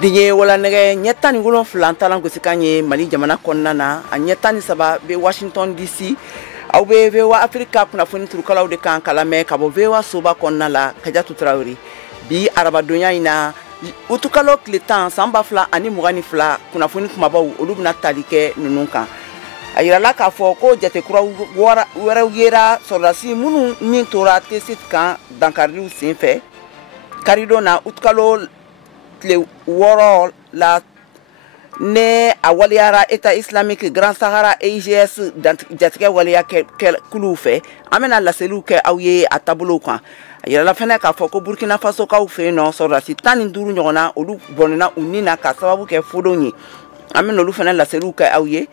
Dinye wala nege ɲɛ ni wolon filan talan gosi kan ye Mali jamana kɔnɔna na a ɲɛ ni saba be Washington DC aw be VOA Africa kunnafoni turukalaw de kan kalamɛ ka bɔ VOA soba kɔnɔna la Kajatu Tarawele bi arabadonya ina utukalo tile 10 san 2022 kunnafoni kumabaw olu bɛna tali kɛ ninnu kan a yirala k'a fɔ ko jatekura wɛrɛw yera sɔrɔdasi minnu min tora tesit kan dankariliw senfɛ karido na utukalo tile 6 la ne a waliyara État islamique Grand Sahara EIGS jatigɛ waliya kuluw fɛ an bɛna laseliw kɛ aw ye a taabolow kan a yirala fɛnɛ k'a fɔ ko Burkina Faso kaw fɛ yen nɔ sɔrɔdasi 15 ɲɔgɔnna olu bɔnɛna u ni na ka sababu kɛ fodon ye an bɛna olu fɛnɛ laseliw kɛ aw ye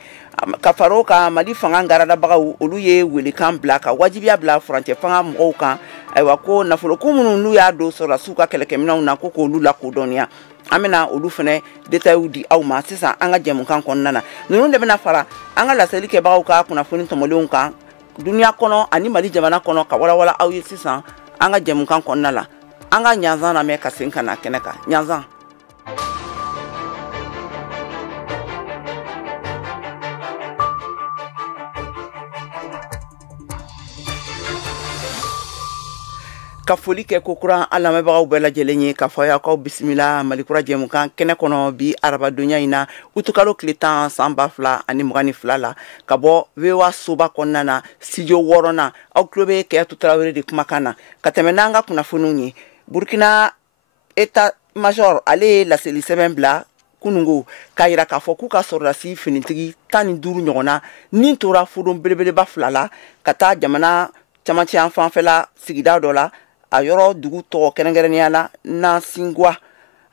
ka faro ka Mali fanga ngaradabagaw olu ye welekan bila ka wajibiya bila furancɛ fanga mɔgɔw kan ayiwa ko nafolo ko minnu n'u y'a don sɔrɔdasiw ka kɛlɛkɛminɛnw na ko k'olu lakodɔnniya an bɛna olu fɛnɛ détails di aw ma sisan an ka jɛmukan kɔnɔna na ninnu de bɛna fara an ka laseli kɛbagaw ka kunnafoni tɔmɔlenw kan duniya kɔnɔ ani Mali jamana kɔnɔ ka walawala aw ye sisan an ka jɛmukan kɔnɔna la an ka ɲanzan lamɛn ka segin ka na kɛnɛ kan ɲanzan ka foli kɛ ko kuran an lamɛnbagaw bɛɛ lajɛlen ye ka fɔ y'aw kaw bisimila Malikura jɛmukan kɛnɛ kɔnɔ bi arabadonya in na utukalo tile 10 san 2022 la ka bɔ VOA soba kɔnɔna na studio 6 na aw tulo bɛ Kayatu Tarawele de kumakan na ka tɛmɛ n'an ka kunnafoniw ye Burkina État major ale ye laseli sɛbɛn bila kunungo k'a yira k'a fɔ k'u ka sɔrɔdasi finitigi 15 ɲɔgɔnna nin tora fodon belebeleba 2 la ka taa jamana camancɛ yan fanfɛla sigida dɔ la a yɔrɔ dugu tɔgɔ kɛrɛnkɛrɛnnenya la Nasingwa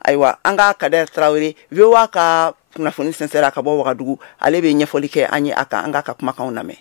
ayiwa an ka Kader Tarawele VOA ka kunnafoni sɛnsɛra ka bɔ Wagadugu ale bɛ ɲɛfɔli kɛ an ye a kan an ka kumakanw lamɛn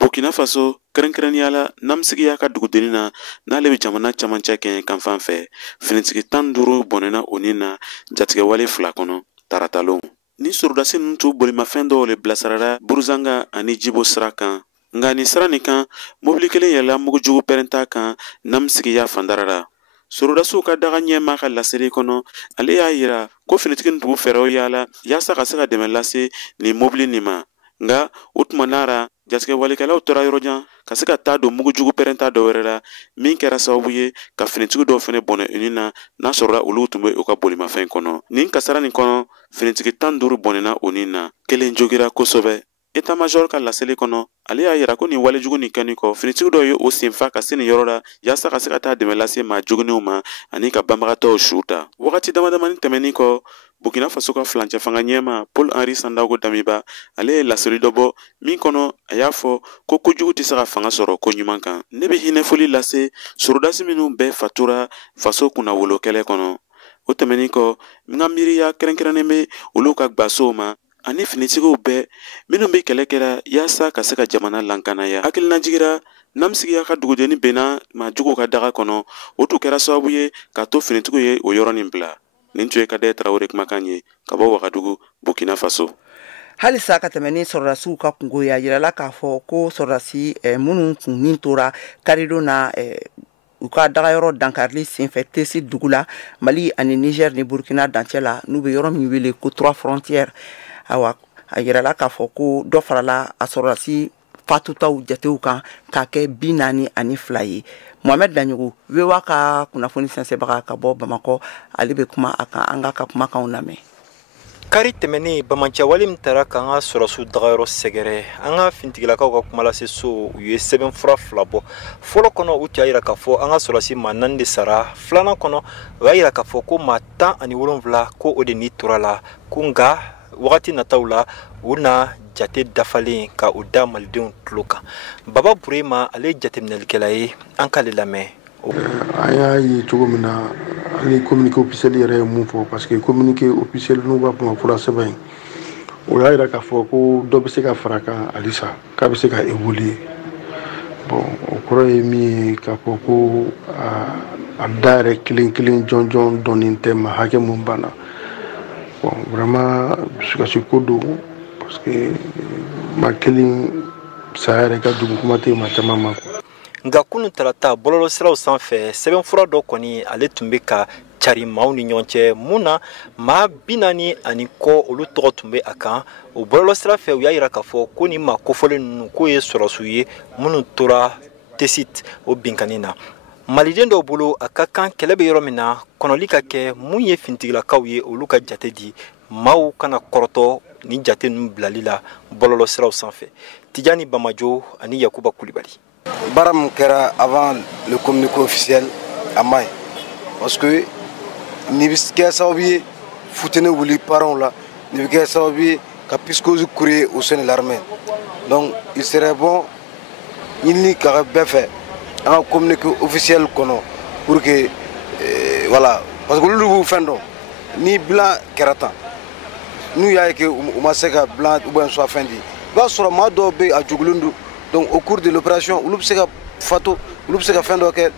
Burkina Faso kɛrɛnkɛrɛnnenya la namisigiya ka dugudenni na n'ale bɛ jamana camancɛ kɛ kanfan fɛ finitigi 15 bɔnɛna o ni na jatigɛwale 2 kɔnɔ taratalon ni sɔrɔdasi ninnu t'u bolimafɛn dɔw le bilasirara Buruzanga ani Jibo sira kan nga ni sira nin kan mobili kelen yɛlɛla mugujugu pɛrɛnta kan namisigiya fandarara sɔrɔdasiw ka daga ɲɛma ka laseli kɔnɔ ale y'a yira ko finitigi nin tugu fɛɛrɛw yaala yaasa ka se ka dɛmɛ lase ni mobili nin ma nga o tuma nara jatigɛwalikɛlaw tora yɔrɔjan ka se ka taa don mugujugu pɛrɛnta dɔ wɛrɛ la min kɛra sababu ye ka finitigi dɔw fɛnɛ bɔnɛ uni na n'a sɔrɔla olu tun bɛ u ka bolimafɛn kɔnɔ nin kasara nin kɔnɔ finitigi 15 bɔnɛna o ni na kelen jogira kosɛbɛ État major ka laseli kɔnɔ ale y'a yira ko nin walejugu nin kɛni kɔ finitigi dɔ ye o senfa ka se nin yɔrɔ la yaasa ka se ka taa dɛmɛ lase maa juguninw ma ani ka banbagatɔw su ta wagati damadamani tɛmɛnin kɔ Burkina Faso ka flancɛ fanga ɲɛma Paul Henri Sandaogo Damiba ale ye laseli dɔ bɔ min kɔnɔ a y'a fɔ ko kojugu tɛ se ka fanga sɔrɔ ko ɲuman kan ne bɛ hinɛfoli lase sɔrɔdasi minnu bɛɛ fatura faso kunnawolo kɛlɛ kɔnɔ o tɛmɛnin kɔ n ka miiriya kɛrɛnkɛrɛnnen bɛ olu ka gbasow ma ani finitigiw bɛɛ minnu bɛ kɛlɛ kɛra yaasa ka se ka jamana lankanaya hakilina jigira namisigiya ka dugudenni bɛnna maa juguw ka daga kɔnɔ o tun kɛra sababu ye k'a to finitigiw ye o yɔrɔnin bila nin tun ye Kader Tarawele kumakan ye ka bɔ Wagadugu Burkina Faso halisa ka tɛmɛ ni sɔrɔdasiw ka kungo ye a yirala k'a fɔ ko sɔrɔdasi minnu tun nin tora karido na u ka dagayɔrɔ dankarili senfɛ tesi dugu la Mali ani Niger ni Burkina dancɛ la n'u bɛ yɔrɔ min wele ko 3 frontières awa a yirala k'a fɔ ko dɔ farala a sɔrɔdasi fatutaw jatew kan k'a kɛ 42 ye Mohamed Danyogo VOA ka kunnafoni sɛnsɛbaga ka bɔ Bamakɔ ale bɛ kuma a kan an ka kumakanw lamɛn kari tɛmɛni bamacɛwale min tara k'an ka sɔrɔsiw dagayɔrɔ sɛgɛrɛ an ka fintigilakaw ka kumalase so u ye sɛbɛn fura 2 bɔ fɔlɔ kɔnɔ u t'a yira k'a fɔ an ka sɔrɔsi maa 4 de sara filanan kɔnɔ u y'a yira k'a fɔ ko maa 17 ko o de ni tora la ko nga wagati nataw la u na jate dafalen ka u da malidenw tulo kan Baba Burema ale jateminɛlikɛla ye an k'ale lamɛn an y'a ye cogo min na ani communiqué officiel yɛrɛ ye mun fɔ parce que communiqué officiel n'u b'a fɔ ma fura sɛbɛn o y'a yira k'a fɔ ko dɔ bɛ se ka fara kan halisa k'a bɛ se ka évoluer bon o kɔrɔ ye min ye k'a fɔ ko a da yɛrɛ kelen kelen jɔnjɔn dɔnnen tɛ ma hakɛ mun banna bon vraiment dusukasi ko don parce que ma kelen saya yɛrɛ ka dugu kuma tɛ ma caman ma nga kunu tarata bololo siraw sanfɛ sɛbɛnfura dɔ kɔni ale tun bɛ ka cari maaw ni ɲɔgɔn cɛ mun na maa 40 ani kɔ olu tɔgɔ tun bɛ a kan o bɔlɔlɔ sira fɛ u y'a yira k'a fɔ ko ni maa kofɔlen ninnu k'o ye sɔrɔsiw ye minnu tora tesit o binkani na maliden dɔw bolo a ka kan kɛlɛ bɛ yɔrɔ min na kɔnɔli ka kɛ mun ye fintigilakaw ye olu ka jate di maaw kana kɔrɔtɔ ni jate ninnu bilali la bɔlɔlɔ siraw sanfɛ Tijani Bamajo ani Yakuba Kulibali. Baara min kɛra avant le communiqué officiel a man ɲi parce que nin bɛ kɛ sababu ye futeni wuli parents la nin bɛ kɛ sababu ye ka psychose créer au sein de l'armée donc il serait bon ɲinini ka kɛ bɛɛ fɛ an ka communiqué officiel kɔnɔ pour que voilà parce que olu b'u fɛn dɔn ni bilan kɛra tan n'u y'a ye que u ma se ka bilan ou bien soit fɛn di i b'a sɔrɔ maa dɔw bɛ a jogilen don donc au cours de l'opération olu bɛ se ka fatu olu bɛ se ka fɛn dɔ kɛ.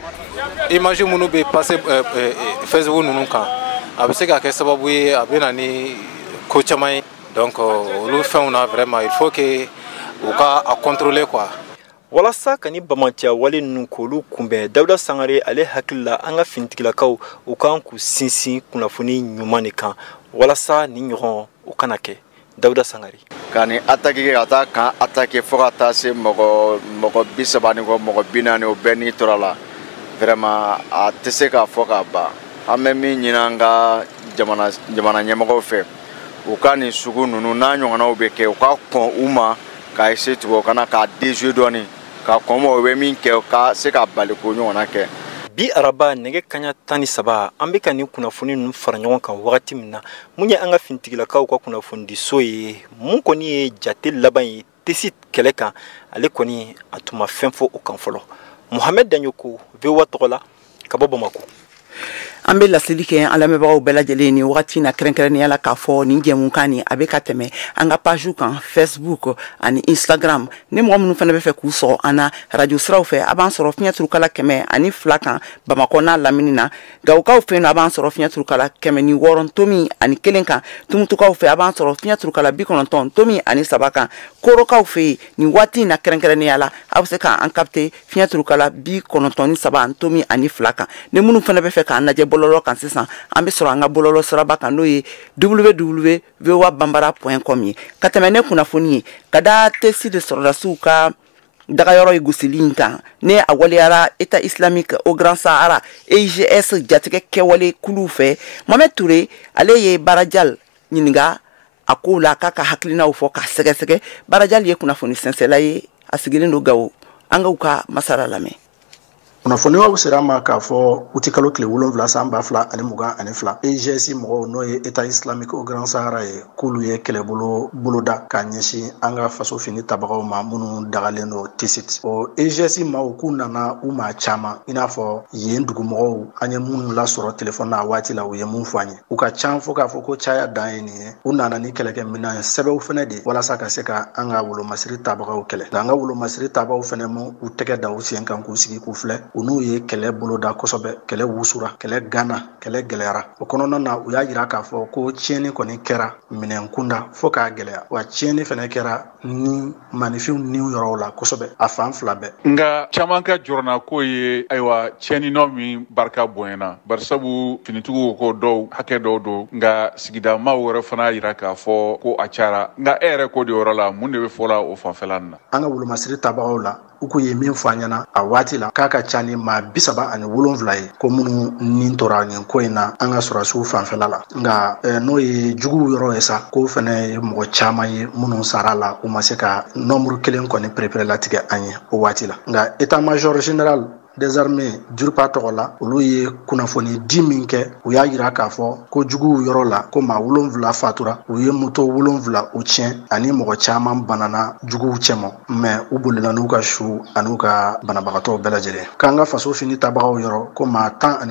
Image minnu bɛ passer Facebook ninnu kan a bɛ se ka kɛ sababu ye a bɛ na ni ko caman ye donc olu fɛnw na vraiment il faut que u ka a contrôler quoi. Walasa ka ni bamanciya wale ninnu k'olu kunbɛn Dawuda Sangare ale hakili la an ka finitigilakaw u kan k'u sinsin kunnafoni ɲuman de kan walasa ni ɲɔgɔn u kana kɛ. Dawuda Sangare ka ni attaque kɛ ka taa kan attaque fo ka taa se mɔgɔ 30 kɔ mɔgɔ 40 o bɛɛ n'i tora la vraiment a tɛ se k'a fɔ ka ban an bɛ min ɲini an ka jamana ɲɛmɔgɔw fɛ u ka nin sugu ninnu n'a ɲɔgɔnnaw bɛ kɛ u ka kɔn u ma k'a essayer tigɛ u kana k'a déjouer dɔɔni ka kɔn ma u bɛ min kɛ u ka se ka bali k'o ɲɔgɔnna kɛ. Bi araba nɛgɛ kaɲa 13 an bɛ ka ni kunnafoni ninnu fara ɲɔgɔn kan wagati min na mun ye an ka finitigilakaw ka kunnafoni di so ye mun kɔni ye jate laban ye tesit kɛlɛ kan ale kɔni a tun ma fɛn fɔ o kan fɔlɔ. Mohamed Danyoko VOA tɔgɔ la ka bɔ Bamako. An bɛ laseli kɛ an lamɛnbagaw bɛɛ lajɛlen ni wagati na kɛrɛnkɛrɛnnenya la k'a fɔ nin jɛmukan ni a bɛ ka tɛmɛ an ka page kan Facebook ani Instagram ni mɔgɔ minnu fana bɛ fɛ k'u sɔrɔ an na radio siraw fɛ a b'an sɔrɔ fiɲɛ turukala 102 kan Bamakɔ n'a lamini na Gawukaw fɛ a b'an sɔrɔ fiɲɛ turukala 106 tomi ani 1 kan Tumutukaw fɛ a b'an sɔrɔ fiɲɛ turukala 93 tomi ani 3 kan Korokaw fɛ nin waati na kɛrɛnkɛrɛnnenya la a bɛ se k'an capter fiɲɛ turukala 93 tomi ani 2 kan ni minnu fana bɛ fɛ k'an lajɛ bololo kan sisan an bɛ sɔrɔ an ka bololo siraba kan n'o ye www.voabambara.com ye ka tɛmɛ ne kunnafoni ye ka da tesi de sɔrɔdasiw ka dagayɔrɔ ye gosili in kan ne a waleyara État islamique au Grand Sahara EIGS jatigɛ kɛwale kulu fɛ Mohamed Touré ale ye Barajal ɲininka a ko la k'a ka hakilinaw fɔ k'a sɛgɛsɛgɛ Barajal ye kunnafoni sɛnsɛla ye a sigilen don Gawo an ka u ka masara lamɛn. Kunnafoniyaw sera ma k'a fɔ u tɛ kalo tile 7 san 2022 EGS mɔgɔw n'o ye État islamique au Grand Sahara ye k'olu ye kɛlɛbolo boloda k'a ɲɛsin an ka faso fini tabagaw ma minnu dagalen don tesit o EGS maaw k'u nana u maa caman i n'a fɔ yen dugumɔgɔw an ye minnu lasɔrɔ telefɔni na a waati la u ye mun fɔ an ye u ka can fɔ k'a fɔ ko caya dan ye nin ye u nana ni kɛlɛkɛminɛn ye sɛbɛnw fɛnɛ de walasa ka se ka an ka wolomasiri tabagaw kɛlɛ nka an ka wolomasiri tabagaw fɛnɛ mu u tɛgɛ da u sen kan k'u sigi k'u filɛ u n'u ye kɛlɛ boloda kosɛbɛ kɛlɛ wusura kɛlɛ gana kɛlɛ gɛlɛyara o kɔnɔna na u y'a yira k'a fɔ ko tiɲɛni kɔni kɛra minɛn kunda fo k'a gɛlɛya wa tiɲɛni fɛnɛ kɛra ni manifinw ni yɔrɔw la kosɛbɛ a fan fila bɛɛ nka caman ka jɔrɔna ko ye ayiwa tiɲɛninɔ min barika bonyana barisabu finitigiw ko dɔw hakɛ dɔw don nka sigida maaw wɛrɛ fana yira k'a fɔ ko a cayara nka e yɛrɛ ko de yɔrɔ la mun de bɛ fɔla o fanfɛla na an ka wolomasiri tabagaw la u ko ye min fɔ an ɲɛna a waati la k'a ka ca ni maa 37 ye ko minnu nin tora nin ko in na an ka sɔrɔsiw fanfɛla la nka n'o ye juguw yɔrɔ ye sa ko fɛnɛ ye mɔgɔ caman ye minnu sara la u ma se ka nombre kelen kɔni perepere latigɛ an ye o waati la nka état major général des armées Jurpa tɔgɔ la olu ye kunnafoni di min kɛ u y'a yira k'a fɔ ko juguw yɔrɔ la ko maa 7 fatura u ye moto 7 u tiɲɛ ani mɔgɔ caman banana juguw cɛma mais u bolila n'u ka su ani u ka banabagatɔw bɛɛ lajɛlen k'an ka faso fini tabagaw yɔrɔ ko maa 17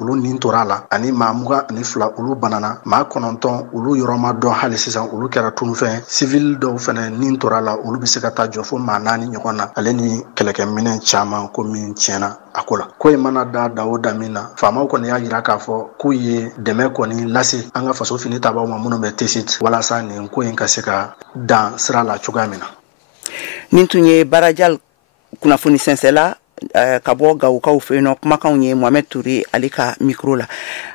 olu nin tora la ani maa 22 olu banana maa 9 olu yɔrɔ ma dɔn hali sisan olu kɛra tunufɛn civil dɔw fɛnɛ nin tora la olu bɛ se ka taa jɔ fo maa 4 ɲɔgɔn na ale ni kɛlɛkɛminɛn caman ko min tiɲɛna a ko la ko in mana da o da min na faamaw kɔni y'a yira k'a fɔ k'u ye dɛmɛ kɔni lase an ka faso fini tabagaw ma minnu bɛ tesit walasa nin ko in ka se ka dan sira la cogoya min na nin tun ye Barajal kunnafoni sɛnsɛla ka bɔ Gawukaw fɛ yen nɔ kumakanw ye Mohamed Toure ale ka micro la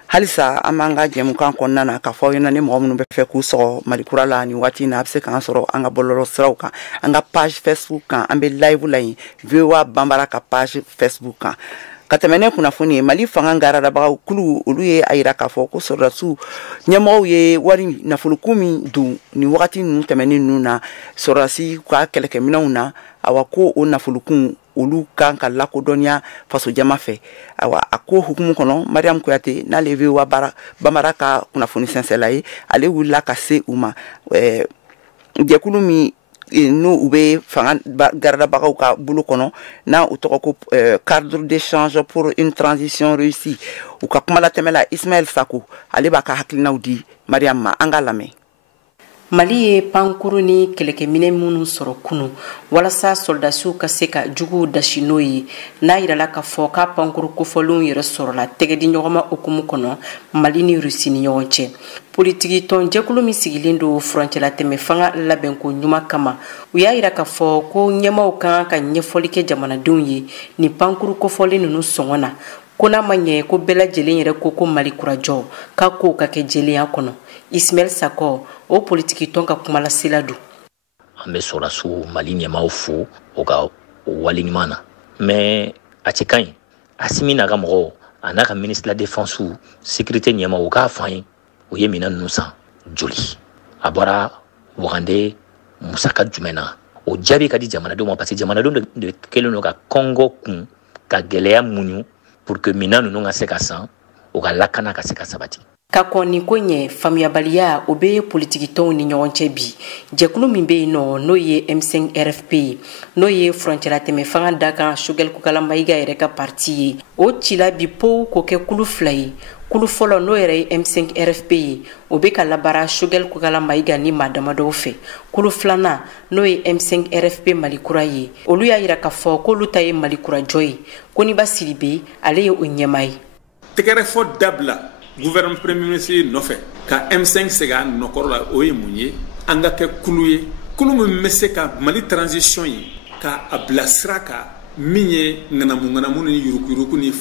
halisa an b'an ka jɛmukan kɔnɔna na k'a fɔ aw ɲɛna ni mɔgɔ minnu bɛ fɛ k'u sɔgɔ Malikura la nin waati in na a bɛ se k'an sɔrɔ an ka bɔlɔlɔ siraw kan an ka page Facebook kan an bɛ live la yen VOA Bambara ka page Facebook kan ka tɛmɛ ne kunnafoni ye Mali fanga garadabagaw kulu olu ye a yira k'a fɔ ko sɔrɔdasiw ɲɛmɔgɔw ye wari nafoloko min don nin wagati ninnu tɛmɛnen ninnu na sɔrɔdasi ka kɛlɛkɛminɛnw na awa ko o nafolokun olu kan ka lakodɔnya faso jama fɛ awa a ko hukumu kɔnɔ Mariam Kuyate n'ale VOA Bambara ka kunnafoni sɛnsɛla ye ale wulila ka se u ma jɛkulu min n'u u bɛ fanga garadabagaw ka bolo kɔnɔ n'a u tɔgɔ ko cadre d'échange pour une transition réussie u ka kumalatɛmɛla Ismaël Sako ale b'a ka hakilinaw di Mariam ma an ka lamɛn. Mali ye pankuru ni kɛlɛkɛminɛ minnu sɔrɔ kunu walasa soldasiw ka se ka juguw dasi n'o ye n'a yirala ka fɔ k'a pankuru kofɔlenw yɛrɛ sɔrɔla tɛgɛdi ɲɔgɔnma okumu kɔnɔ Mali ni Rusi ni ɲɔgɔn cɛ politiki tɔn jɛkulu min sigilen don furancɛla tɛmɛ fanga labɛnko ɲuman kama u y'a yira ka fɔ ko ɲɛmaw kan ka ɲɛfɔli kɛ jamanadenw ye ni pankuru kofɔlen ninnu sɔngɔ na ko n'a ma ɲɛ ko bɛɛ lajɛlen yɛrɛ ko Mali kurajɔ k'a kow ka kɛ jɛlenya kɔnɔ Ismaël Sako o politiki tɔn ka kumalasela don an bɛ sɔrɔdasiw Mali ɲɛmaaw fo o ka waleɲuman na mais a cɛ ka ɲi Asimi n'a ka mɔgɔw a n'a ka ministre de la défense sécurité ɲɛmaaw o k'a fɔ an ye o ye minɛn ninnu san joli a bɔra Wagande musaka jumɛn na o jaabi ka di jamanadenw ma parce que jamanadenw de kɛlen don ka Congo kun ka gɛlɛya muɲu pour que minɛn ninnu ka se ka san o ka lakana ka se ka sabati. Ka kɔn nin ko ɲɛ faamuyabaliya o bɛ politiki tɔnw ni ɲɔgɔn cɛ bi jɛkulu min bɛ yen nɔ n'o ye M5 RFP ye n'o ye furancɛla tɛmɛ fanga da kan Choguel Kokala Mayiga yɛrɛ ka parti ye o cila bi pow k'o kɛ kulu fila ye kulu fɔlɔ n'o yɛrɛ ye M5 RFP ye o bɛ ka labara Choguel Kokala Mayiga ni maa damadɔw fɛ kulu filanan n'o ye M5 RFP Malikura ye olu y'a yira k'a fɔ k'olu ta ye Malikurajɔ ye Koniba Sidibe ale ye o ɲɛmaa ye. Tɛgɛrɛfɔ dabila gouvernement premier ministre nɔfɛ ka M5 sega nɔkɔrɔ la o ye mun ye an ka kɛ kulu ye kulu min bɛ se ka Mali transition ye ka a bila sira kan min ye ŋanamu ni yurukuyuruku ni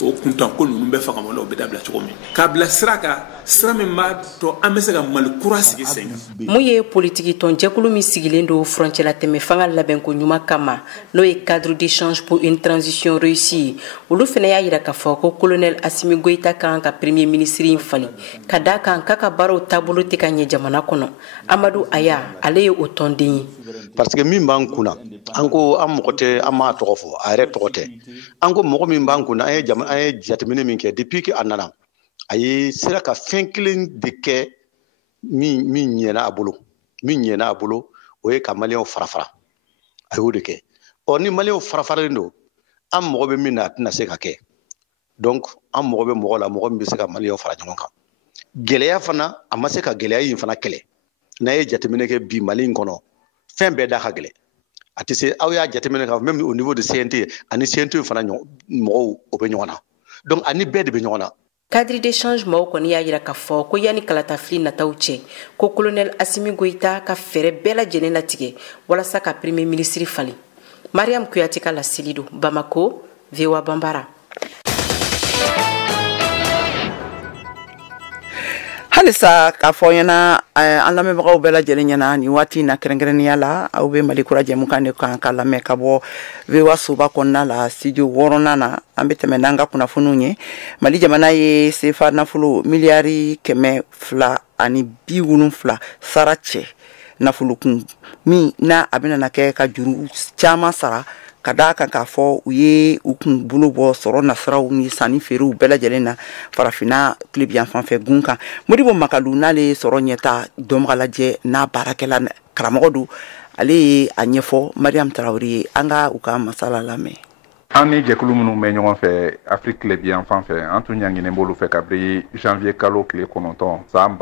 o kuntan ko ninnu bɛ fanga o bɛ dabila cogo min k'a bila sira kan sira min b'a to an bɛ se ka Mali kura sigi sen kan. Mun ye politiki tɔn jɛkulu min sigilen don furancɛla tɛmɛ fanga labɛnko ɲuman kama n'o ye cadre d'échange pour une transition réussie olu fana y'a yira k'a fɔ ko colonel Assimi Goïta kan ka premier ministre in fali ka da kan k'a ka baaraw taabolo tɛ ka ɲɛ jamana kɔnɔ Amadou Aya ale ye o tɔnden ye. Parce que min b'an kunna an ko an mɔgɔ tɛ an m'a tɔgɔ fɔ a yɛrɛ tɔgɔ tɛ an ko mɔgɔ min b'an kunna an ye jateminɛ min kɛ depuis que a nana a ye sera ka fɛn kelen de kɛ min ɲɛna a bolo o ye ka maliyɛnw farafara a y'o de kɛ ni maliyɛnw farafaralen don an mɔgɔ bɛ min na a tɛna se ka kɛ donc an mɔgɔ bɛ mɔgɔ la mɔgɔ min bɛ se ka maliyɛnw fara ɲɔgɔn kan gɛlɛya fana a ma se ka gɛlɛya in fana kɛlɛ n'a ye jateminɛ kɛ bi Mali in kɔnɔ fɛn bɛɛ da ka gɛlɛn a tɛ se aw y'a jateminɛ ka même au niveau de CNT ani CNT fana mɔgɔw o bɛ ɲɔgɔn na donc ani bɛɛ de bɛ ɲɔgɔn na. Cadre d'échange mɔgɔw kɔni y'a yira k'a fɔ ko yanni kalatafili nataw cɛ ko colonel Assimi Goïta ka fɛɛrɛ bɛɛ lajɛlen latigɛ walasa ka premier ministre fali. Mariam Kuyate ka laseli don Bamako VOA Bambara. halisa k'a fɔ ɲɛna an lamɛnbagaw bɛɛ lajɛlen ɲɛna nin waati na kɛrɛnkɛrɛnnenya la aw bɛ Malikura jɛmukan de kan ka lamɛn ka bɔ VOA soba kɔnɔna la studio 6nan na an bɛ tɛmɛ n'an ka kunnafoniw ye Mali jamana ye CFA nafolo miliyari 270 sara cɛ nafolokun min n'a a bɛna kɛ ka juru caman sara ka da kan k'a fɔ u ye u kun bolo bɔ sɔrɔ nasiraw ni sanni feerew bɛɛ lajɛlen na farafina kilebiyan fanfɛ gun kan Modibo Makalu n'ale sɔrɔ ɲɛta dɔnbaga lajɛ n'a baarakɛla karamɔgɔ don ale ye a ɲɛfɔ Mariam Tarawele ye an ka u ka masala lamɛn. An ni jɛkulu minnu bɛ ɲɔgɔn fɛ Afrique kilebiyan fan fɛ an tun ɲanginen b'olu fɛ kabiri janvier kalo tile 9 san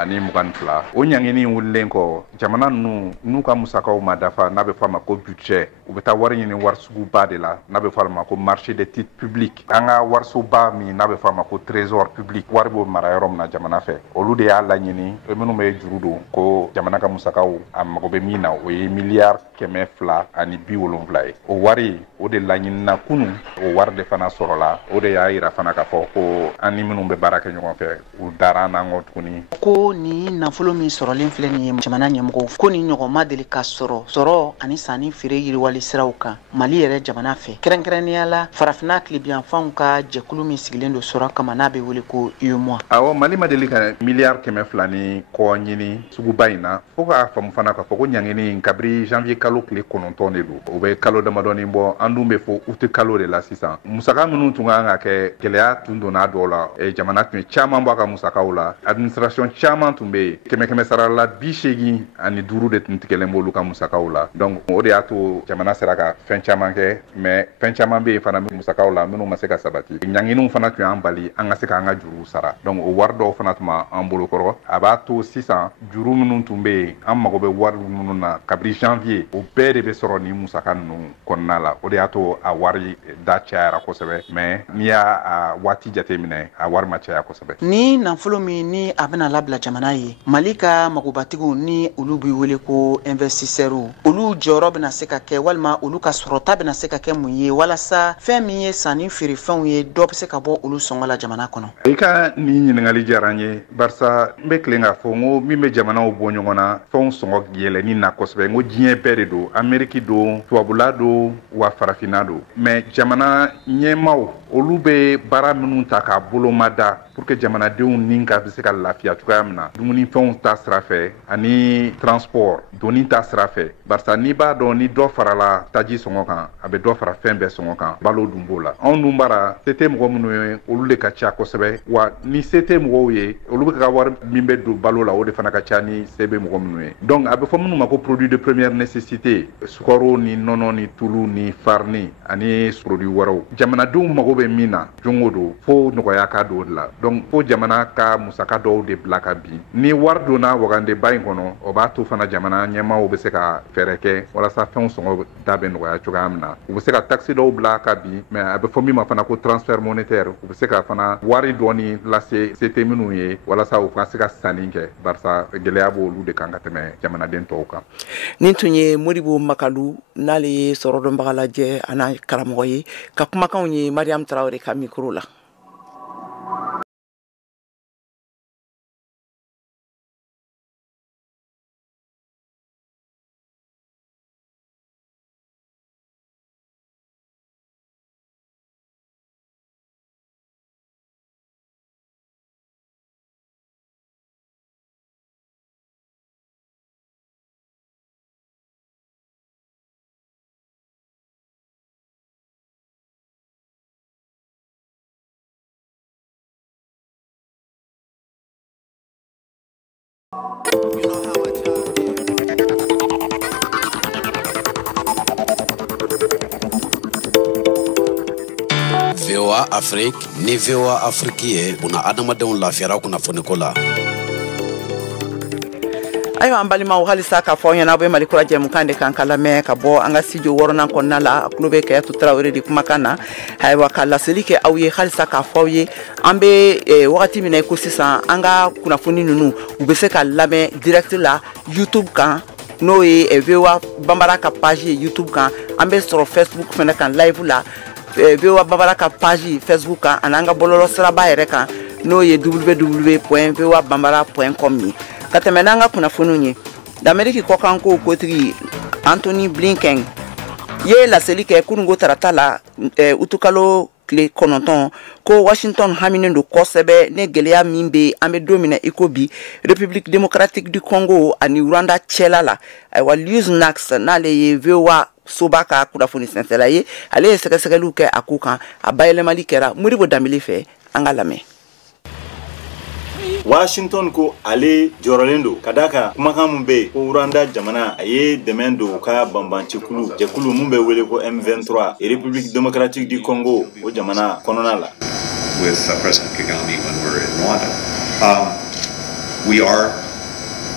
2022 o ɲangini wulilen kɔ jamana ninnu n'u ka musakaw ma dafa n'a bɛ fɔ a ma ko budget u bɛ taa wari ɲini warisuguba de la n'a bɛ fɔ a ma ko marché des titres publics an ka warisoba min n'a bɛ fɔ a ma ko trésor public wari b'o mara yɔrɔ min na jamana fɛ olu de y'a laɲini minnu bɛ juru don ko jamana ka musakaw a mago bɛ min na o ye miliyari 270 ye o wari o de laɲini ɲinina kunu o wari de fana sɔrɔla o de y'a yira fana k'a fɔ ko an ni minnu bɛ baara kɛ ɲɔgɔn fɛ u dara an n'an kɔ tuguni ko ni nafolo min sɔrɔlen filɛ nin ye jamana ɲɛmɔgɔw ko ni ɲɔgɔn ma deli ka sɔrɔ ani sanni feere yiriwali siraw kan Mali yɛrɛ jamana fɛ kɛrɛnkɛrɛnnenya la farafinna tilebiyanfanw ka jɛkulu min sigilen don sɔrɔ kama n'a bɛ wele ko UEMOA. awɔ Mali ma deli ka miliyari 200 ni kɔ ɲini suguba in na fo k'a faamu fana k'a fɔ ko ɲangini kabiri janvier kalo tile 9 de don o bɛ kalo damadɔni bɔ an dun bɛ fɔ uti kalo de la sisan musaka minnu tun kan ka kɛ gɛlɛya tun donna dɔw la jamana tun caman bɔ a ka musakaw la administration caman tun bɛ kɛmɛ sara la 85 de tun tigɛlen b'olu ka musakaw la donc o de y'a to jamana sera ka fɛn caman kɛ mais fɛn caman bɛ yen fana musakaw la minnu ma se ka sabati ɲanginiw fana tun y'an bali an ka se k'an ka juru sara donc o wari dɔw fana tun b'an bolokɔrɔ a b'a to sisan juru minnu tun bɛ yen an mago bɛ wari minnu na kabiri janvier o bɛɛ de bɛ sɔrɔ ni musaka ninnu kɔnɔna la o de y'a to a wari da cayara kosɛbɛ mais n'i y'a waati jate minɛ a wari ma caya kosɛbɛ. Ni nafolo min ni a bɛna labila jamana ye Mali ka magobatigiw ni olu bɛ wele ko investisseurs olu jɔyɔrɔ bɛna se ka kɛ walima olu ka sɔrɔta bɛna se ka kɛ mun ye walasa fɛn min ye sanni feere fɛnw ye dɔ bɛ se ka bɔ olu sɔngɔ la jamana kɔnɔ. I ka nin ɲininkali diyara n ye barisa n bɛ tilen k'a fɔ n ko min bɛ jamanaw bɔ ɲɔgɔn na fɛnw sɔngɔ yɛlɛnni na kosɛbɛ n ko diɲɛ bɛɛ de don Ameriki don tubabula don wa farafinna don mais jamana ɲɛmaaw olu bɛ baara minnu ta k'a bolo ma da pour que jamanadenw ni ka bɛ se ka lafiya cogoya min na dumunifɛnw ta sira fɛ ani transport doni ta sira fɛ barisa n'i b'a dɔn ni dɔ farala taji sɔngɔ kan a bɛ dɔ fara fɛn bɛɛ sɔngɔ kan balo dun b'o la anw dun bara se tɛ mɔgɔ minnu ye olu de ka ca kosɛbɛ wa ni se tɛ mɔgɔw ye olu bɛ ka wari min bɛ don balo la o de fana ka ca ni se bɛ mɔgɔ minnu ye donc a bɛ fɔ minnu ma ko produit de première nécessité sukaro ni nɔnɔ ni tulu ni farine ani produit wɛrɛw jamanadenw mago bɛ min na don o don fo nɔgɔya ka don o de la donc fo jamana ka musaka dɔw de bila ka bin ni wari donna wagandeba in kɔnɔ o b'a to fana jamana ɲɛmaaw bɛ se ka fɛɛrɛ kɛ walasa fɛnw sɔngɔ da bɛ nɔgɔya cogoya min na u bɛ se ka taxe dɔw bila ka bin mais a bɛ fɔ min ma fana ko transfert monétaire u bɛ se ka fana wari dɔɔni lase se tɛ minnu ye walasa u ka se ka sanni kɛ barisa gɛlɛya b'olu de kan ka tɛmɛ jamanaden tɔw kan. nin tun ye Modibo Makalu n'ale ye sɔrɔdɔnbaga lajɛ a n'a karamɔgɔ ye ka kumakanw ye Mariam Traoré ka micro la. VOA Afrique ni VOA Afrique ye una adamadenw lafiyara kunnafoniko la. Ayiwa an balimaw halisa k'a fɔ ɲɛna aw bɛ Mali kura jɛmukan de kan ka lamɛn ka bɔ an ka studio 6nan kɔnɔna la a tulo bɛ Kayatu Tarawele de kumakan na ayiwa ka laseli kɛ aw ye halisa k'a fɔ aw ye an bɛ wagati min na ko sisan an ka kunnafoni ninnu u bɛ se ka lamɛn direct la YouTube kan n'o ye VOA Bambara ka page ye YouTube kan an bɛ sɔrɔ Facebook fana kan live la VOA Bambara ka page Facebook kan ani an ka bɔlɔlɔ siraba yɛrɛ kan n'o ye www.voabambara.com ye ka tɛmɛ n'an ka kunnafoniw ye d'Amérique kɔkan ko kotigi Anthony Blinken ye laseli kɛ kunungo tarata la utukalo tile 9 ko Washington haminen do kosɛbɛ ne gɛlɛya min bɛ an bɛ don min na i ko bi République démocratique du Congo ani Rwanda cɛla la ayiwa Newsmax n'ale ye VOA soba ka kunnafoni sɛnsɛla ye ale ye sɛgɛsɛgɛliw kɛ a ko kan a bayɛlɛmali kɛra Modibo Dambele fɛ an ka lamɛn. Washington ko ale jɔrɔlen do ka da kan kumakan mun bɛ ko Rwanda jamana a ye dɛmɛ don ka banbancɛkulu jɛkulu mun bɛ wele ko M23 République démocratique du Congo o jamana kɔnɔna la. With President Kagame when we're in Rwanda, we are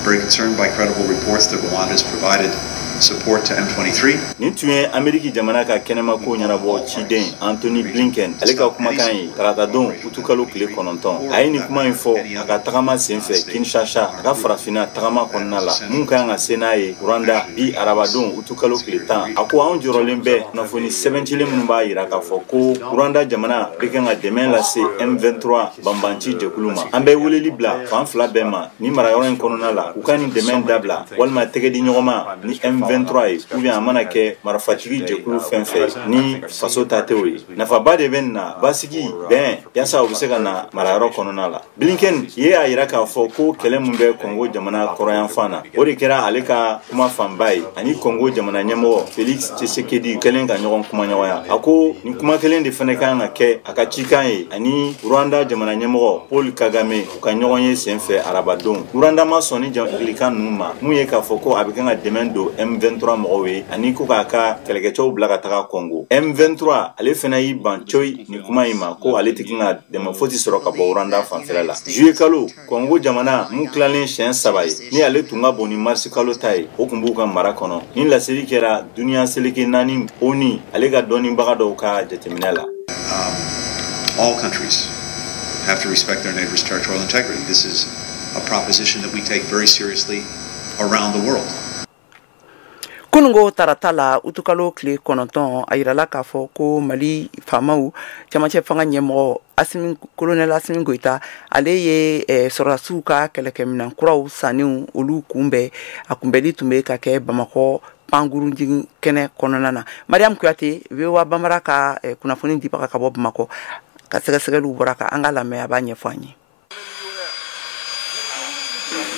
very concerned by credible reports that Rwanda has provided support to M23. Ni tun ye Ameriki jamana ka kɛnɛma ko ɲɛnabɔ ciden Anthony Blinken ale ka kumakan ye tarata don utukalo tile 9 a ye nin kuma in fɔ a ka tagama senfɛ Kinshasa a ka farafina tagama kɔnɔna la mun ka kan ka se n'a ye Rwanda bi arabadon utukalo tile 10 a ko anw jɔrɔlen bɛ kunnafoni sɛbɛncilen minnu b'a yira k'a fɔ ko Rwanda jamana bɛ kan ka dɛmɛ lase M23 banbanci jɛkulu ma an bɛ weleli bila fan fila bɛɛ ma ni marayɔrɔ in kɔnɔna la u ka nin dɛmɛ dabila walima tɛgɛ di ɲɔgɔn ma ni M23 ye ou bien a mana kɛ marifatigi jɛkulu fɛn fɛn ni faso ta tɛ o ye nafaba de bɛ nin na basigi bɛn yaasa u bɛ se ka na marayɔrɔ kɔnɔna la Blinken ye a yira k'a fɔ ko kɛlɛ min bɛ Kongo jamana kɔrɔyanfan na o de kɛra ale ka kuma fanba ye ani Kongo jamana ɲɛmɔgɔ Félix Tshisekedi kɛlen ka ɲɔgɔn kumaɲɔgɔnya a ko nin kuma kelen de fana kan ka kɛ a ka cikan ye ani Rwanda jamana ɲɛmɔgɔ Paul Kagame u ka ɲɔgɔn ye senfɛ arabadon Rwanda ma sɔn ni jamanakan ninnu ma mun ye k'a fɔ ko a bɛ kan ka dɛmɛ don M23 mɔgɔw ye ani ko k'a ka kɛlɛkɛcɛw bila ka taga Kongo M23 ale fana y'i ban coyi ni kuma in ma ko ale tɛ kan ka dɛmɛ fosi sɔrɔ ka bɔ Rwanda fanfɛla la juillet kalo Kongo jamana mun tilalen siɲɛ 3 ye ni ale tun ka bon ni mars kalo ta ye o tun b'u ka mara kɔnɔ ni laseli kɛra duniya seleke 4 ONU ale ka dɔnnibaga dɔw ka jateminɛ la all countries have to respect their neighbors' territorial integrity. This is a proposition that we take very seriously around the world. Kunungo tarata la utukalo tile 9 a yirala k'a fɔ ko Mali faamaw camancɛ fanga ɲɛmɔgɔ colonel Assimi Goïta ale ye sɔrɔdasiw ka kɛlɛkɛminɛn kuraw sanniw olu kunbɛn a kunbɛli tun bɛ ka kɛ Bamakɔ Pangurunjigin kɛnɛ kɔnɔna na Mariam Kuyate VOA Bambara ka kunnafoni dibaga ka bɔ Bamakɔ ka sɛgɛsɛgɛliw bɔra ka an ka lamɛn a b'a ɲɛfɔ an ye.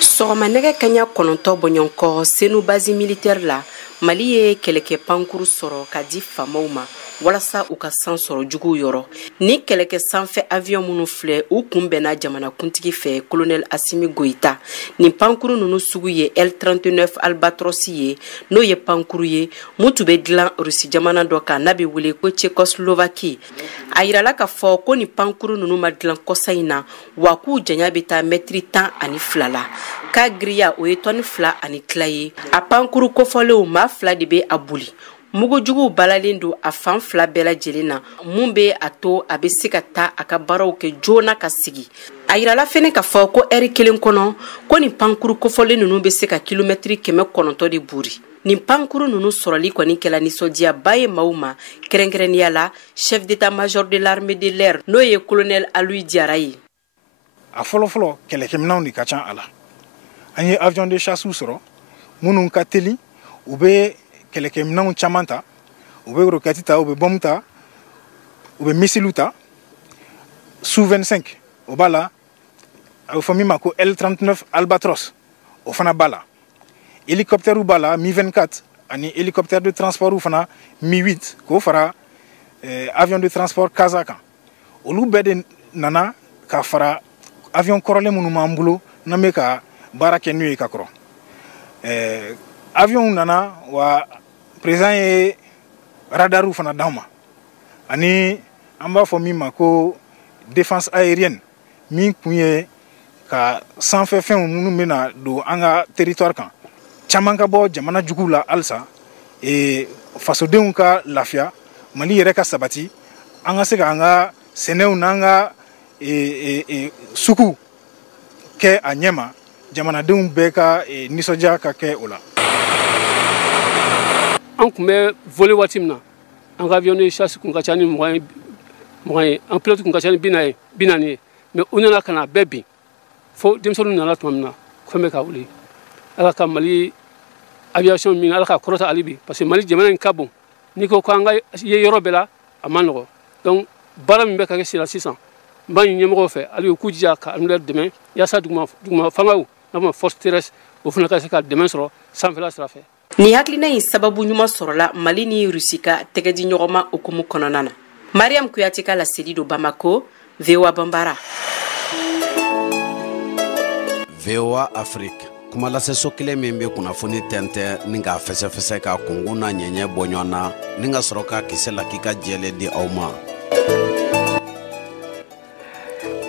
Sɔgɔma nɛgɛ kaɲa 9 bɔɲɔgɔnkɔ Senu base militaire la Mali ye kɛlɛkɛ pankuru sɔrɔ ka di faamaw ma walasa u ka san sɔrɔ juguw yɔrɔ ni kɛlɛkɛ sanfɛ avion minnu filɛ u kunbɛnna jamanakuntigi fɛ colonel Assimi Goïta nin pankuru ninnu sugu ye L39 Albatros ye n'o ye pankuru ye mun tun bɛ dilan Rusi jamana dɔ kan n'a bɛ wele ko Tchécoslovaquie a yirala k'a fɔ ko nin pankuru ninnu ma dilan kɔsa in na wa k'u janya bɛ taa mètre 12 la k'a giriya o ye tɔni 2 ani tila ye a pankuru kofɔlenw maa 2 de bɛ a boli mugujuguw balalen don a fan 2 bɛɛ lajɛlen na mun bɛ a to a bɛ se ka taa a ka baaraw kɛ joona ka sigi a yirala fɛnɛ k'a fɔ ko ɛri kelen kɔnɔ ko nin pankuru kofɔlen ninnu bɛ se ka kilomɛtiri 900 de buri nin pankuru ninnu sɔrɔli kɔni kɛla nisɔndiyaba ye maaw ma kɛrɛnkɛrɛnnenya la chef d'état-major de l'armée de l'air n'o ye colonel Aloui Diarra ye a fɔlɔfɔlɔ kɛlɛkɛminɛnw de ka ca a la an ye avion de chasse sɔrɔ minnu ka teli u bɛ kɛlɛkɛminɛnw caman ta u bɛ roquette ta u bɛ bombe ta u bɛ missile ta Su-25 o b'a la a bɛ fɔ min ma ko L39 Albatros o fana b'a la hélicoptère b'a la Mi-24 ani hélicoptère de transport fana Mi-8 k'o fara avion de transport Kaza kan olu bɛɛ de nana ka fara avion kɔrɔlen minnu b'an bolo n'an bɛ ka baara kɛ n'u ye ka kɔrɔ avion nana wa président ye radaru fana d'anw ma ani an b'a fɔ min ma ko défense aérienne min kun ye ka sanfɛ fɛnw minnu bɛna don an ka territoire kan caman ka bɔ jamana juguw la halisa fasodenw ka lafiya Mali yɛrɛ ka sabati an ka se ka an ka sɛnɛw n'an ka sugu kɛ a ɲɛma jamanadenw bɛɛ ka nisɔndiya ka kɛ o la an kun bɛ voler waati min na an ka avion de chasse kun ka ca ni 20 ye an pilote kun ka ca ni 40 ye mais u nana ka na bɛɛ bin fo denmisɛnninw nana tuma min na fɛn bɛ ka wuli ala ka Mali aviation min ala ka kɔrɔta hali bi parce que Mali jamana in ka bon n'i ko k'an ka ye yɔrɔ bɛɛ la a ma nɔgɔ donc baara min bɛ ka kɛ sira sisan n b'a ɲini ɲɛmɔgɔw fɛ hali u k'u jija ka armée dɛmɛ yaasa duguma fangaw n'a fɔ force terrestre o fana ka se ka dɛmɛ sɔrɔ sanfɛla sira fɛ. Ni hakilina in sababu ɲuman sɔrɔla Mali ni Rusi ka tɛgɛdi ɲɔgɔnma okumu kɔnɔna na. Mariam Kuyate ka laseli do Bamako, VOA Bambara. VOA Afrique. Kuma laseso kelen min bɛ kunnafoni tɛntɛn ni k'a fɛsɛfɛsɛ ka kungun n'a ɲɛɲɛ bɔ ɲɔgɔn na ni ka sɔrɔ ka kisɛ la k'i ka jɛlen di aw ma.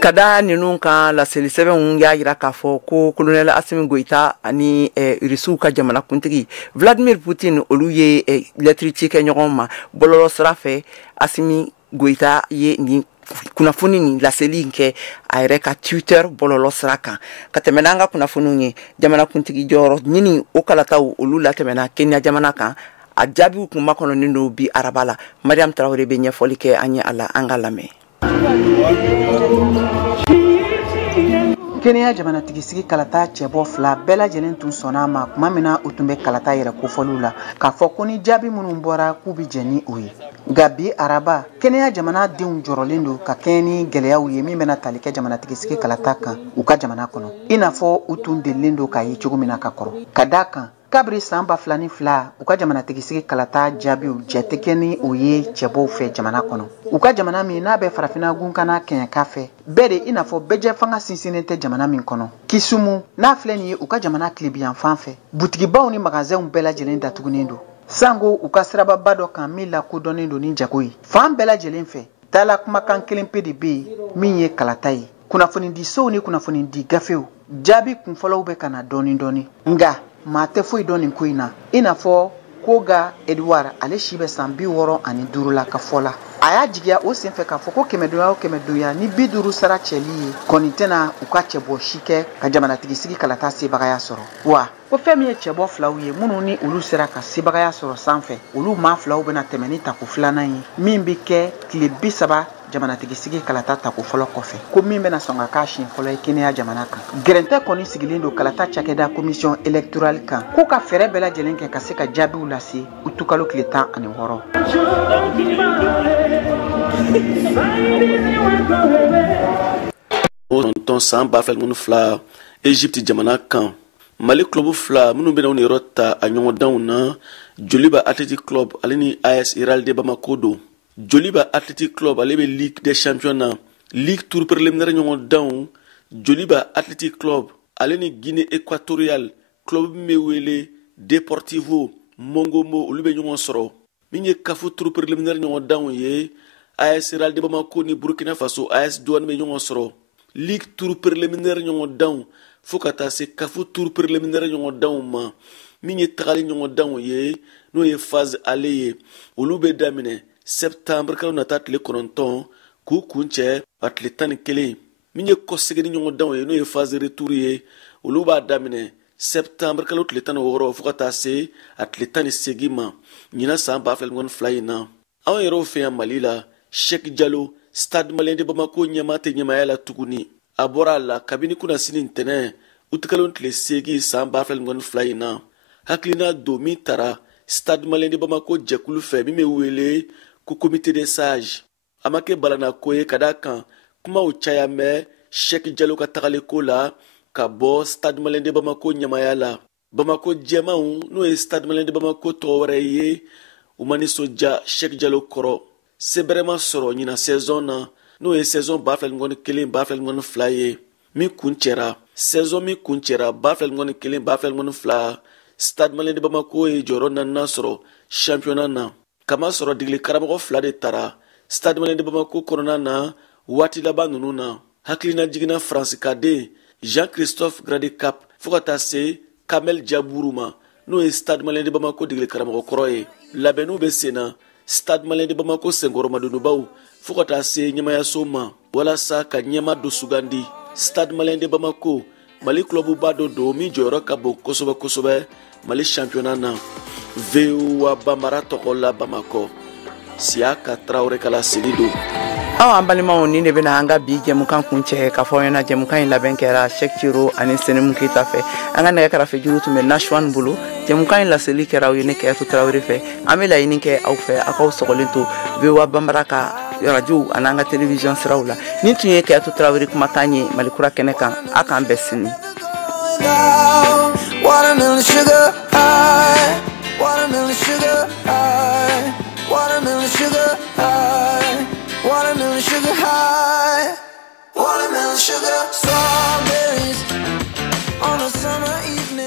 kada ninnu kan laseli sɛbɛnw y'a yira k'a fɔ ko kolonɛl Asimi Goita ani Rusiw ka jamana kuntigi Vladimir Putin olu ye lɛtiri ci kɛ ɲɔgɔn ma bɔlɔlɔ sira fɛ. Asimi Goita ye nin kunnafoni ni laseli kɛ a yɛrɛ ka Twitter bɔlɔlɔ sira kan. Ka tɛmɛ n'an ka kunnafoniw ye jamana kuntigi jɔyɔrɔ ɲini o kalataw olu latɛmɛna Kenya jamana kan. A jaabiw kun makɔnɔnin don bi araba la. Mariam Traoré bɛ ɲɛfɔli kɛ an ye a la an ka lamɛn. Kenya jamanatigi sigi kalata cɛbɔ fila bɛɛ lajɛlen tun sɔnna ma kuma min na u tun bɛ kalata yɛrɛ kofɔliw la k'a fɔ ko ni jaabi minnu bɔra k'u bɛ jɛn ni o ye. Nka bi araba Kenya jamana denw jɔrɔlen don ka kɛɲɛ ni gɛlɛyaw ye min bɛna tali kɛ jamanatigi sigi kalata kan u ka jamana kɔnɔ i n'a fɔ u tun delilen don k'a ye cogo min na ka kɔrɔ. Ka d'a kan kabiri san 2002 u ka jamanatigi sigi kalata jaabiw jɛ tɛ kɛ ni o ye cɛbɔw fɛ jamana kɔnɔ. U ka jamana min n'a bɛ farafina gunkana kɛɲɛka fɛ bɛɛ de i n'a fɔ bɛjɛ fanga sinsinnen tɛ jamana min kɔnɔ. Kisumu n'a filɛ nin ye u ka jamana tilebiyan fan fɛ butigibaw ni magasinw bɛɛ lajɛlen datugunen don. Sango u ka sirababa dɔ kan min lakodɔnnen don ni jago ye. Fan bɛɛ lajɛlen fɛ taala kumakan kelen pe de bɛ yen min ye kalata ye. Kunnafoni di sow ni kunnafoni di gafew jaabi kunfɔlɔw bɛ ka na dɔɔni dɔɔni. Nga maa tɛ foyi dɔn nin ko in na i n'a fɔ Koga Edouard ale si bɛ san 65 la ka fɔ la. A y'a jigiya o senfɛ k'a fɔ ko 100 o 100 ni 50 sara cɛli ye kɔni tɛna u ka cɛbɔ si kɛ ka jamanatigi sigi kalata sebagaya sɔrɔ. Wa ko fɛn min ye cɛbɔ filaw ye minnu ni olu sera ka sebagaya sɔrɔ sanfɛ olu maa filaw bɛna tɛmɛ ni tako filanan ye min bɛ kɛ tile 30 jamanatigi sigi kalata tako fɔlɔ kɔfɛ ko min bɛna sɔn ka k'a siɲɛ fɔlɔ ye Kenya jamana kan. Gɛrɛntɛ kɔni sigilen don kalata cakɛda commission électorale kan k'u ka fɛɛrɛ bɛɛ lajɛlen kɛ ka se ka jaabiw lase utukalo tile 16. Tonton san ba fɛn fila Egypte jamana kan Mali club fila minnu bɛna ni yɔrɔ ta a ɲɔgɔndanw na Joliba Athletic Club ale ni AS Hiral de Bamako don. Joliba Athletic Club ale bɛ Ligue des Champions na Ligue tour préliminaire ɲɔgɔndanw Joliba Athletic Club ale ni Guinée Équatoriale club min bɛ wele Deportivo Mongomo olu bɛ ɲɔgɔn sɔrɔ min ye CAF tour préliminaire ɲɔgɔndanw ye. AS Hiral de Bamako ni Burkina Faso AS Douane bɛ ɲɔgɔn sɔrɔ Ligue tour préliminaire ɲɔgɔndanw fo ka taa se CAF tour préliminaire ɲɔgɔndanw ma min ye tagali ɲɔgɔndanw ye n'o ye phase aller ye olu bɛ daminɛ septembre kalo nata tile 9 k'u kuncɛ a tile 11 min ye kɔsegin ɲɔgɔndanw ye n'o ye phase retour ye olu b'a daminɛ septembre kalo tile 16 fo ka taa se a tile 18 ma ɲina san 2022 in na. Anw yɛrɛw fɛ yan Mali la Cheikh Diallo Stade Malien de Bamako ɲɛma tɛ ɲɛmaya la tuguni a bɔra a la kabini kunnasini ntɛnɛn utikalo tile 8 san 2022 in na hakilina don min tara Stade Malien de Bamako jɛkulu fɛ min bɛ wele ko comité des sages a ma kɛ balana ko ye ka d'a kan kumaw caya mɛ Cheikh Diallo ka tagali ko la ka bɔ Stade Malien de Bamako ɲɛmaya la. Bamako jɛmanw n'o ye Stade Malien de Bamako tɔgɔ wɛrɛ ye u ma nisɔndiya Cheikh Diallo kɔrɔ sebɛrɛma sɔrɔ ɲina saison na n'o ye saison 2021-2022 ye min kun cɛra saison min kun cɛra 2021-2022 Stade Malien de Bamako ye jɔyɔrɔ 4nan sɔrɔ championnat na kama sɔrɔ digili karamɔgɔ 2 de tara Stade Malien de Bamako kɔnɔna na waati laban ninnu na hakilina jiginna faransi Jean-Christophe Gradicap fo ka taa se Kamel Diabourou ma n'o ye Stade Malien de Bamako digili karamɔgɔ kɔrɔ ye labɛnniw bɛ sen na Stade Malien de Bamako senkɔrɔmadonubaw fo ka taa se ɲɛmayaso ma walasa ka ɲɛma dɔ sugandi. Stade Malien de Bamako Mali clubba dɔ don min jɔyɔrɔ ka bon kosɛbɛ kosɛbɛ Mali championnat na. VOA Bambara tɔgɔ la Bamako Siaka Traoré kala seli don. An balimaw ni de bɛna an ka bi jɛmukan kun cɛ k'a fɔ ɲɛna jɛmukan in labɛn kɛra Cheikh Ciro ani Senemu Keita fɛ. An ka nɛgɛ kɛrɛfɛ juru tun bɛ Nashwan bolo. Jɛmukan in laseli kɛra aw ye ne Kɛyatu Traoré fɛ. An bɛ laɲini kɛ aw fɛ aw k'aw sɔgɔlen to VOA Bambara ka radio ani an ka télévision siraw la. Nin tun ye Kɛyatu Traoré kumakan ye Malikura kɛnɛ kan a k'an bɛɛ sini. Watermelon sugar high, watermelon sugar high, watermelon sugar high, watermelon sugar high, watermelon sugar.